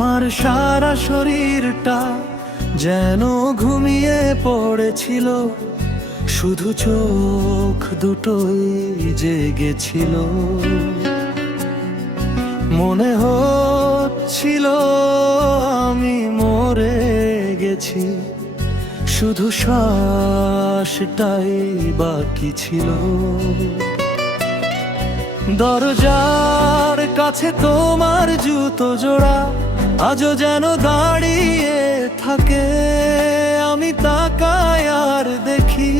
আমার সারা শরীরটা যেন ঘুমিয়ে পড়েছিল, শুধু চোখ দুটোই জেগেছিল। মনে হচ্ছিল আমি মরে গেছি, শুধু শ্বাসটাই বাকি ছিল। দরজার কাছে তোমার জুতো জোড়া আজও যেন দাঁড়িয়ে থাকে। আমি তাকাই আর দেখি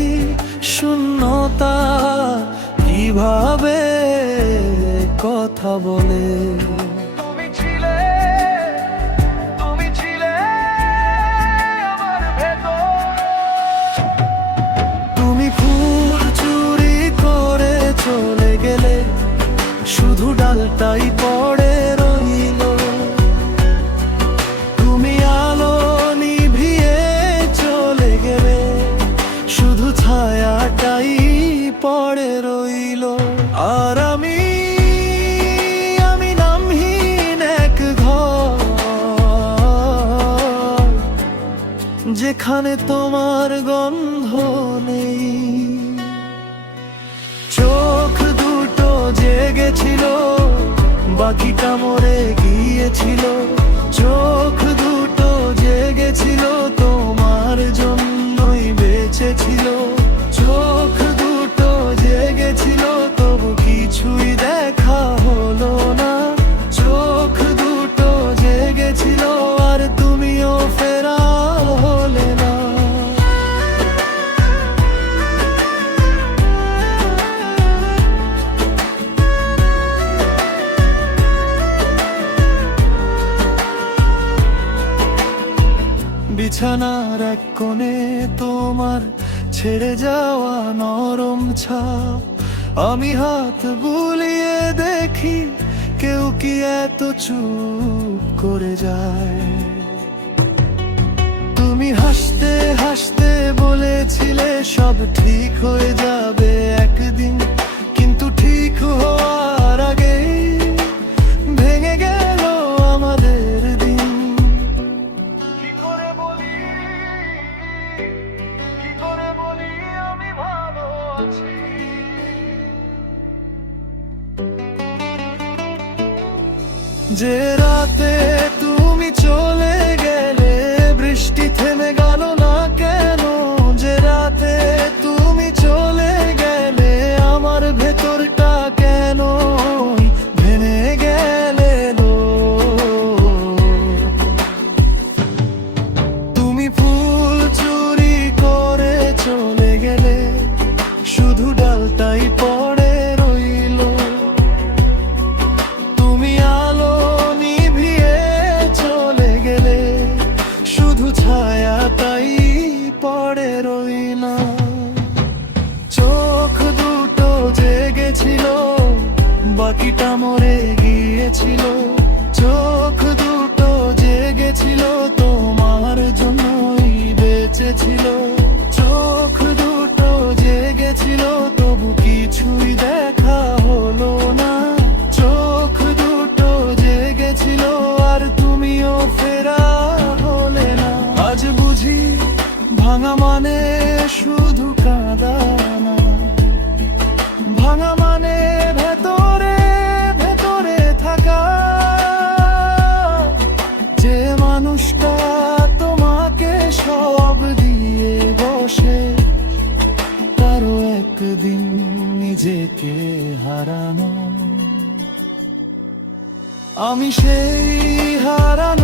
শূন্যতা কিভাবে কথা বলে। তুমি ফুল চুরি করে চলে গেলে, শুধু ডালটাই পড়ে রইল। তুমি আলো নিভিয়ে চলে গেলে, শুধু ছায়াটাই পড়ে রইল। আর আমি নামহীন এক ঘর, যেখানে তোমার গন্ধ নেই। চোখ দুটো জেগেছিল, বাকিটা মরে গিয়েছিল। চোখ দুটো জেগেছিল, তোমার জন্যই বেঁচে ছিল। চোখ দুটো জেগেছিল, তবু কিছুই দেখা হলো না। চোখ দুটো জেগেছিল, আর তুমিও ফেরা হলে না। বিছানার এক কোণে তোমার ছেড়ে যাওয়া নরম ছাপ। আমি হাত বুলিয়ে দেখি, কেউ কি এত চুপ করে যায়? তুমি হাসতে হাসতে বলেছিলে সব ঠিক হয়ে যাবে একদিন, কিন্তু ঠিক হওয়ার আগেই ভেঙে গেল আমাদের দিন। কি করে বলি আমি ভালো আছি। যে রাতে তুমি চলে গেলে, বৃষ্টি থেমে গেল না কেন? যে রাতে তুমি চলে গেলে, আমার ভেতরটা কেন ভেঙে গেলে? তুমি ফুল চুরি করে চলে গেলে, শুধু ডালটাই পড়ে রইল। তুমি আলো নিভিয়ে চলে গেলে, শুধু ছায়াটাই পড়ে রইল। চোখ দুটো জেগেছিল, বাকিটা মরে গিয়েছিল। চোখ দুটো জেগেছিল, তোমার জন্যই বেঁচে ছিল। চোখ দুটো জেগেছিল, তবু কিছুই দেখা হলো না। চোখ দুটো জেগেছিল, আর তুমিও ফেরা হলে না। আজ বুঝি ভাঙা মানে শুধু কাঁদা না, ভাঙা মানে ভেতরে ভেতরে থাকা। যে মানুষটা তোমাকে সব দিয়ে বসে, তারও একদিন নিজেকে হারানো। আমি সেই হারানো